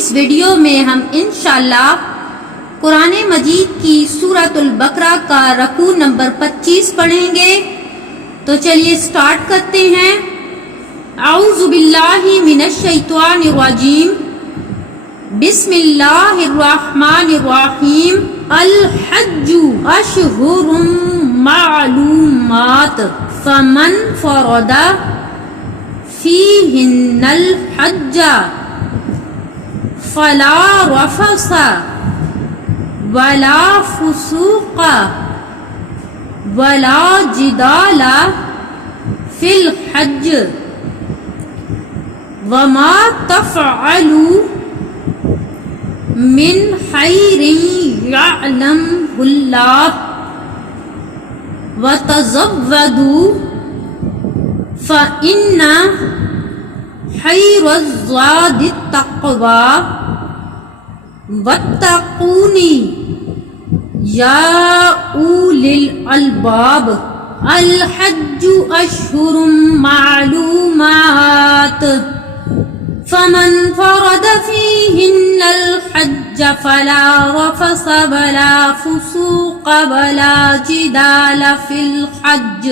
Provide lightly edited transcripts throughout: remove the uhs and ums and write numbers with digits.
اس video میں ہم انشاءاللہ قرآن مجید کی سورۃ البقرہ کا رکوع نمبر 25 پڑھیں گے، تو چلیے سٹارٹ کرتے ہیں۔ اعوذ باللہ من الشیطان الرجیم، بسم اللہ الرحمن الرحیم۔ الحج اشہر معلومات، فمن فرض فیہن الحج فلا رفث ولا فسوق ولا جدال فی الحج، وما تفعلوا من خیر یعلمہ اللہ، وتزودوا فإن خیر الزاد التقوی، واتقون یا اولی الالباب۔ الحج اشہر معلومات، فمن فرض فیہن الحج فلا رفث ولا فسوق ولا جدال فی الحج،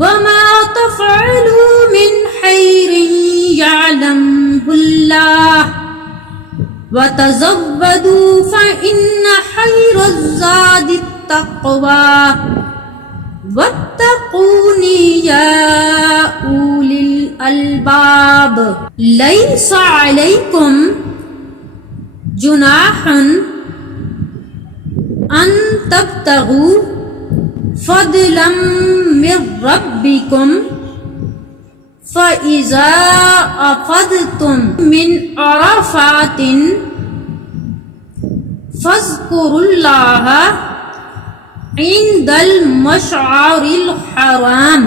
وما تفعلوا من خیر یعلمہ اللہ، وتزودوا فإن خیر الزاد التقوی، واتقون یا اولی الالباب۔ لیس علیکم جناح ان تبتغوا فضلا من ربکم، فَإِذَا أَفَضْتُم مِّنْ عَرَفَاتٍ فَاذْكُرُوا اللَّهَ عِندَ الْمَشْعَرِ الْحَرَامِ،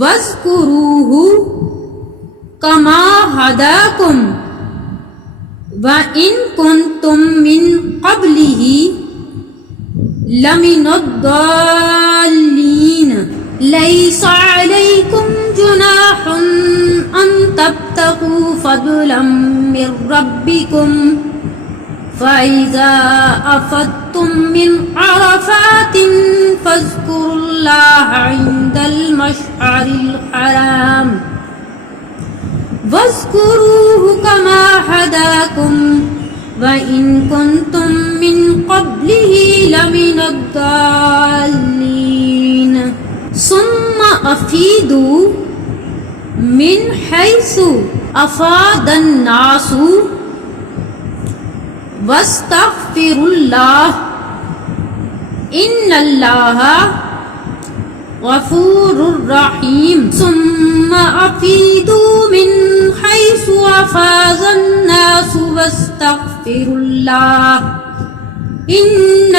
وَاذْكُرُوهُ كَمَا هَدَاكُمْ وَإِن كُنتُم مِّن قَبْلِهِ لَمِنَ الضَّالِّينَ۔ لیس علیکم جناح ان تبتغوا فضلا من ربکم، فَإِذَا أَفَضْتُم مِّنْ عَرَفَاتٍ فَاذْكُرُوا اللَّهَ عِندَ الْمَشْعَرِ الْحَرَامِ، وَاذْكُرُوهُ كَمَا هَدَاكُمْ وَإِن كُنتُم مِّن قَبْلِهِ لَمِنَ الضَّالِّينَ۔ ثم افیدوا من حیث افاض الناس واستغفروا اللہ، ان اللہ غفور رحیم۔ ثم افیدوا من حیث افاض الناس واستغفروا اللہ، ان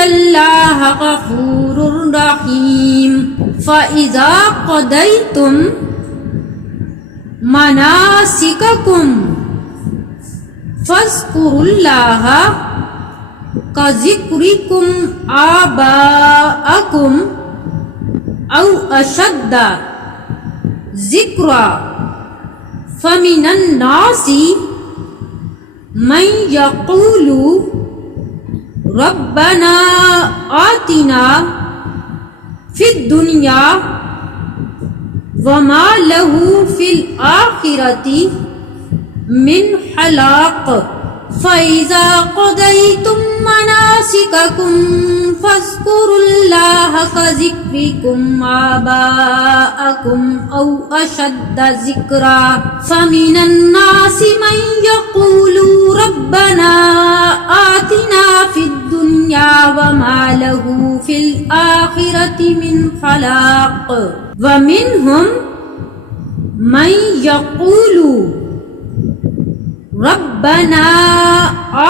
اللہ غفور رحیم۔ فَإِذَا قَضَيْتُم مَنَاسِكَكُمْ فَاذْكُرُوا اللَّهَ كَذِكْرِكُمْ آبَاءَكُمْ أَوْ أَشَدَّ ذِكْرًا، فَمِنَ النَّاسِ مَن يَقُولُ رَبَّنَا آتِنَا فی الدنیا وما له فی الآخرۃ من خلاق۔ فَإِذَا قَضَيْتُم مَّنَاسِكَكُمْ فَاذْكُرُوا اللَّهَ كَذِكْرِكُمْ آبَاءَكُمْ أَوْ أَشَدَّ ذِكْرًا، فَمِنَ النَّاسِ مَن يَقُولُ رَبَّنَا آتِنَا فِي الدُّنْيَا وَمَا لَهُ فِي الْآخِرَةِ مِنْ خَلَاقٍ، وَمِنْهُم مَن يَقُولُ رَبَّنَا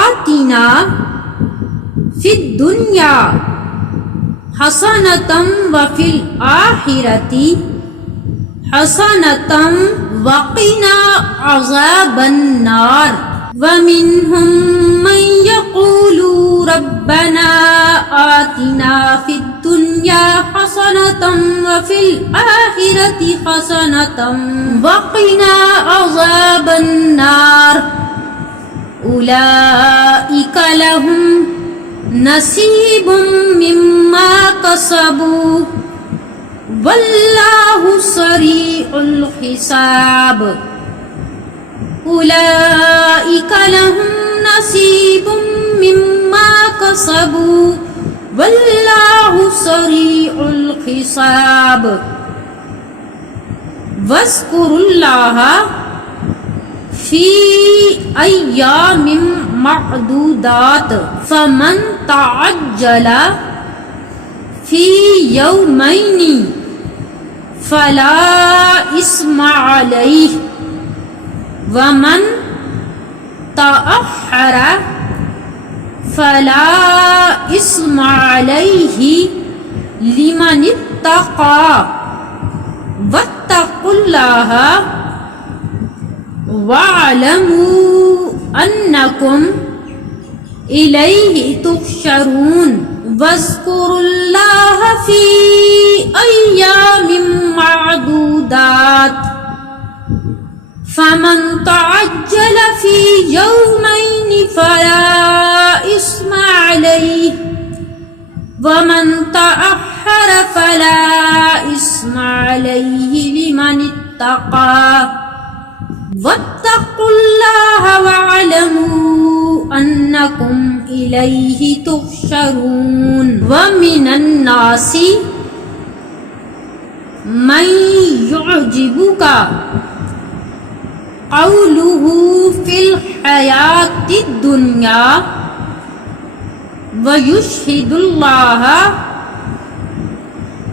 آتِنَا فِي الدُّنْيَا حَسَنَةً وَفِي الْآخِرَةِ حَسَنَةً وَقِنَا عَذَابَ النَّارِ، وَمِنْهُم مَّن يَقُولُ رَبَّنَا آتِنَا فِي الدُّنْيَا حَسَنَةً وَفِي الْآخِرَةِ حَسَنَةً وَقِنَا عَذَابَ النَّارِ۔ أولئك لهم نصيب مما كسبوا والله سريع الحساب أولئك لهم نصيب مما كسبوا والله سريع الحساب واذكروا الله في أيام معدودات فمن تعجل في يومين فلا إثم عليه ومن تأخر فلا إثم عليه لمن اتقى واتقوا الله واعلموا أنكم إليه تحشرون واذكروا الله في أيام معدودات فمن تعجل في يومين فلا إثم عليه ومن تأخر فلا إثم عليه لمن اتقى واتقوا الله واعلموا أنكم إليه تحشرون ومن الناس من يعجبك قوله في الحياة الدنيا ويشهد الله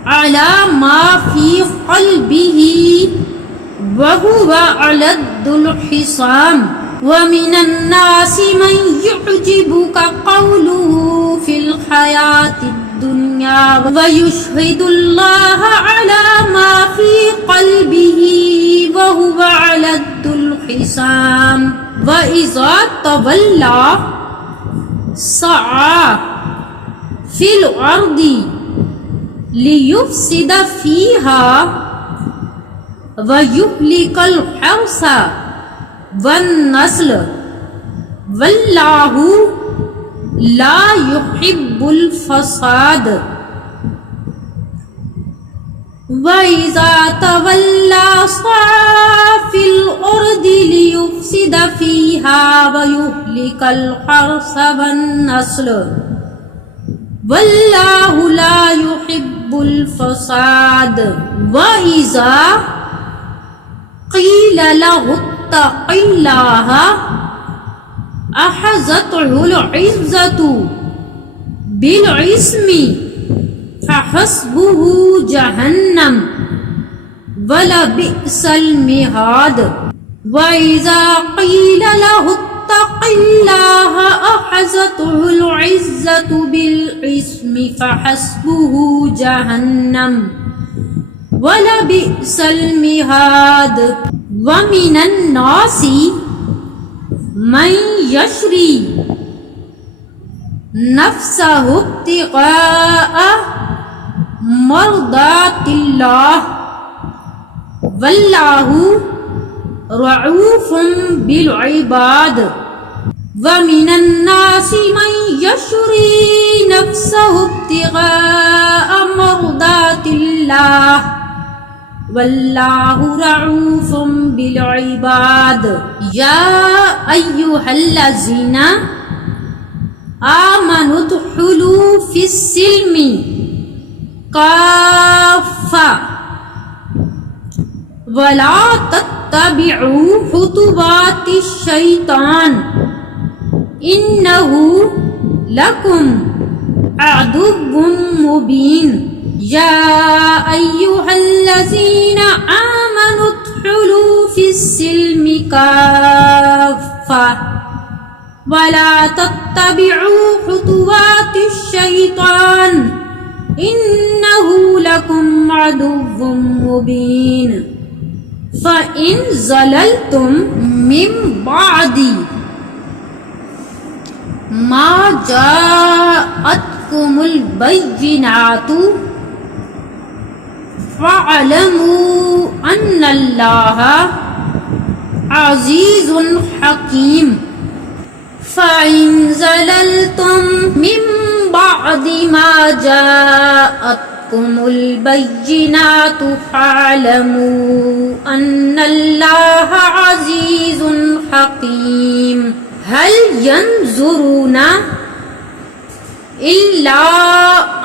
على ما في قلبه وهو ألد الخصام ومن الناس من يعجبك قوله في الحياة الدنيا ويشهد الله على ما في قلبه وهو ألد الخصام وإذا تولى سعى في الأرض ليفسد فيها ويهلك الحرث والنسل والله لا يحب الفساد وإذا تولى سعى في الأرض ليفسد فيها ويهلك الحرث والنسل والله لا يحب الفساد وإذا قيل له اتق الله أخذته العزة بالإثم فحسبه جهنم ولبئس المهاد وإذا قيل له اتق الله أخذته العزة بالإثم فحسبه جهنم وَلَبِئْسَ الْمِهَادُ وَمِنَ النَّاسِ مَنْ يَشْرِي نَفْسَهُ ابْتِغَاءَ مَرْضَاتِ اللَّهِ وَاللَّهُ رَءُوفٌ بِالْعِبَادِ وَمِنَ النَّاسِ مَنْ يَشْرِي نَفْسَهُ ابْتِغَاءَ مَرْضَاتِ اللَّهِ وَاللَّهُ رَءُوفٌ بِالْعِبَادِ يَا أَيُّهَا الَّذِينَ آمَنُوا ادْخُلُوا فِي السِّلْمِ كَافَّةً وَلَا تَتَّبِعُوا خُطُوَاتِ الشَّيْطَانِ إِنَّهُ لَكُمْ عَدُوٌّ مُّبِينٌ يَا أَيُّهَا الَّذِينَ آمَنُوا ادْخُلُوا فِي السِّلْمِ كَافَّةً وَلَا تَتَّبِعُوا خُطُوَاتِ الشَّيْطَانِ إِنَّهُ لَكُمْ عَدُوٌّ مُّبِينٌ فَإِنْ زَلَلْتُمْ مِنْ بَعْدِ مَا جَاءَتْكُمُ الْبَيِّنَاتُ فَاعْلَمُوا أَنَّ اللَّهَ عَزِيزٌ حَكِيمٌ فَإِن زَلَلْتُم مِّن بَعْدِ مَا جَاءَتْكُمُ الْبَيِّنَاتُ فَاعْلَمُوا أَنَّ اللَّهَ عَزِيزٌ حَكِيمٌ هَلْ يَنظُرُونَ إِلَّا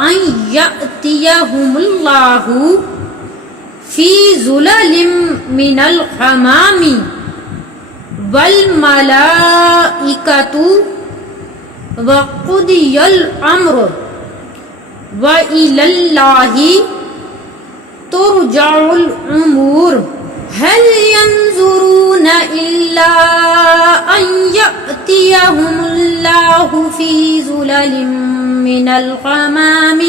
أَن يَأْتِيَهُمُ اللَّهُ فِي ظُلَلٍ مِّنَ الْغَمَامِ وَالْمَلَائِكَةُ وَقُضِيَ الْأَمْرُ وَإِلَى اللَّهِ تُرْجَعُ الْأُمُورُ هَلْ يَنظُرُونَ إِلَّا أَن يَأْتِيَهُمُ اللَّهُ فِي ظُلَلٍ مِّنَ الْغَمَامِ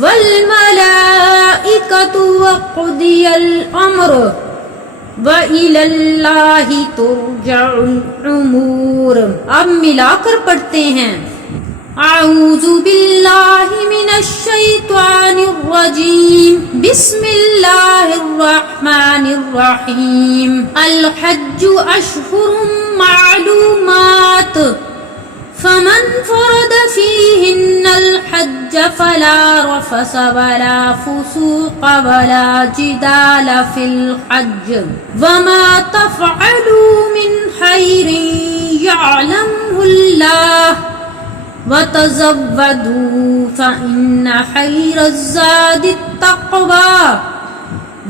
وَالْمَلَائِكَةُ وَقُضِيَ الْأَمْرُ وَإِلَى اللَّهِ تُرْجَعُ الْأُمُورُ۔ اب ملا کر پڑھتے ہیں۔ اعوذ باللہ من الشیطان الرجیم، بسم اللہ الرحمن الرحیم۔ الحج اشہر معلومات، فمن فرد فیہن الحج فلا رفث ولا فسوق ولا جدال فی الحج، وما تفعلوا من خیر یعلمہ اللہ، وتزودوا فإن خیر الزاد التقوی،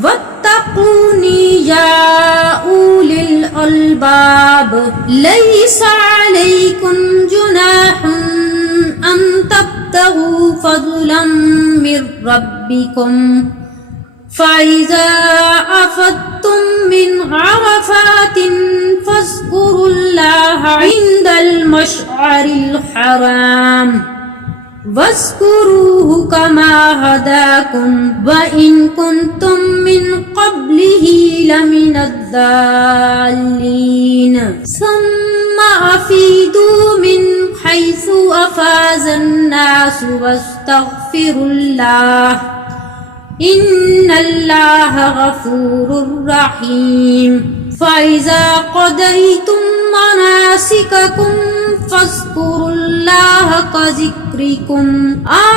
واتقونی یا اولی الالباب۔ لیس علیکم جناح ان تبتغوا فضلا من ربکم، فإذا أفضتم من عرفات فاذكروا الله عند المشعر الحرام، واذكروه كما هداكم وإن كنتم من قبله لمن الضالين، ثم أفيدوا من حيث أفاض الناس واستغفروا الله إن الله غفور رحيم۔ فإذا قضيتم مناسككم فاذكروا الله كذكركم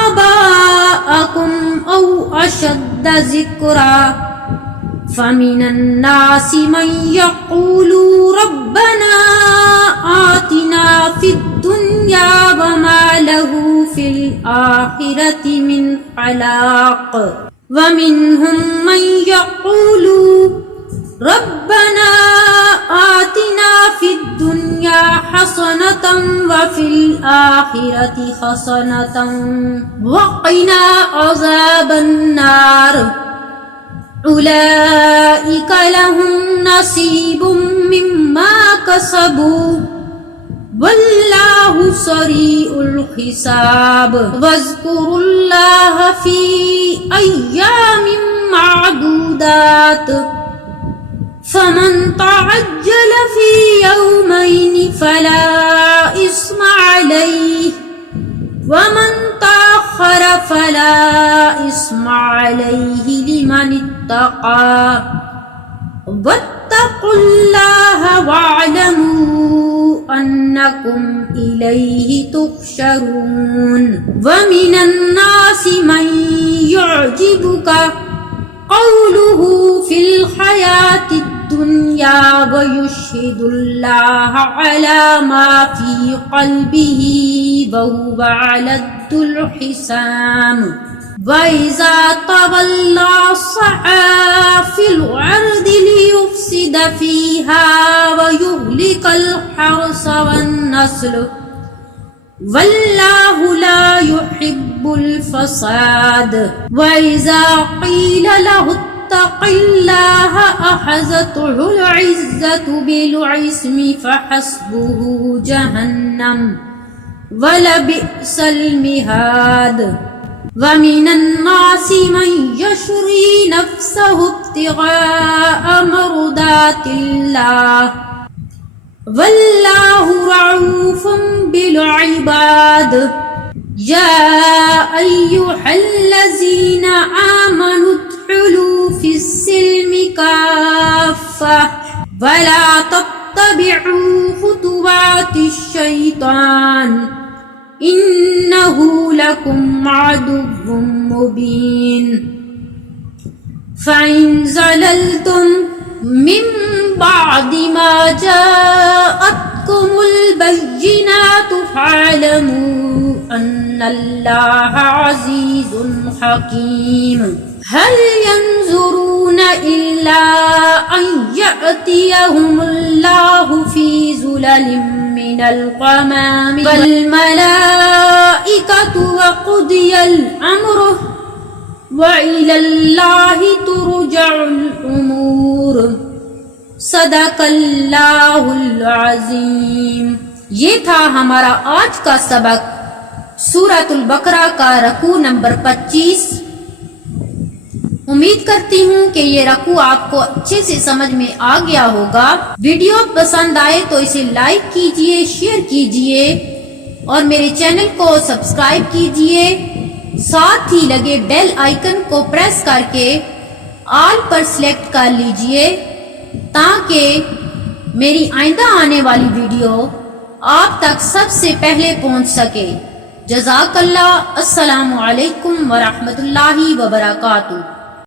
آباءكم أو أشد ذكرا، فمن الناس من يقول ربنا آتنا في الدنيا وما له في الآخرة من خلاق، ومنهم من يقول ربنا آتنا في الدنيا حسنة وفي الآخرة حسنة وقنا عذاب النار، أولئك لهم نصيب مما كسبوا واللہ سریع الحساب۔ واذکروا اللہ فی ایام معدودات، فمن تعجل فی یومین فلا اثم علیہ، ومن تأخر فلا اثم علیہ لمن اتقى، واتقوا اللہ واعلموا انکم الیہ تحشرون۔ ومن الناس من يعجبك قوله في الحياة الدنيا ويشهد الله على ما في قلبه وهو على الحسام، وإذا تولى سعى في الأرض ليفسد فيها ويهلك الحرث والنسل، والله لا يحب الفساد۔ وإذا قيل له اتق الله أخذته العزة بالإثم فحسبه جهنم ولبئس المهاد۔ ومن الناس من يشري نفسه ابتغاء مرضات الله، والله رؤوف بالعباد۔ يا أيها الذين آمنوا ادخلوا في السلم كافة ولا تتبعوا خطوات الشیطان انہ لکم عدو مبین فَإِن زَلَلْتُم مِّن بَعْدِ مَا جَاءَتْكُمُ الْبَيِّنَاتُ فَاعْلَمُوا أَنَّ اللَّهَ عَزِيزٌ حَكِيمٌ هَلْ يَنظُرُونَ إِلَّا أَن يَأْتِيَهُمُ اللَّهُ فِي ظُلَلٍ مِّنَ الْغَمَامِ وَالْمَلَائِكَةُ وَقُضِيَ الْأَمْرُ وَإِلَى اللَّهِ تُرْجَعُ الْأُمُورُ صدق اللہ العظیم۔ یہ تھا ہمارا آج کا سبق سورۃ البقرہ کا رکوع نمبر 25۔ امید کرتی ہوں کہ یہ رکوع آپ کو اچھے سے سمجھ میں آ گیا ہوگا۔ ویڈیو پسند آئے تو اسے لائک کیجئے، شیئر کیجئے اور میرے چینل کو سبسکرائب کیجئے، ساتھ ہی لگے بیل آئیکن کو پریس کر کے آل پر سلیکٹ کر لیجئے تاکہ میری آئندہ آنے والی ویڈیو آپ تک سب سے پہلے پہنچ سکے۔ جزاک اللہ۔ السلام علیکم ورحمۃ اللہ وبرکاتہ۔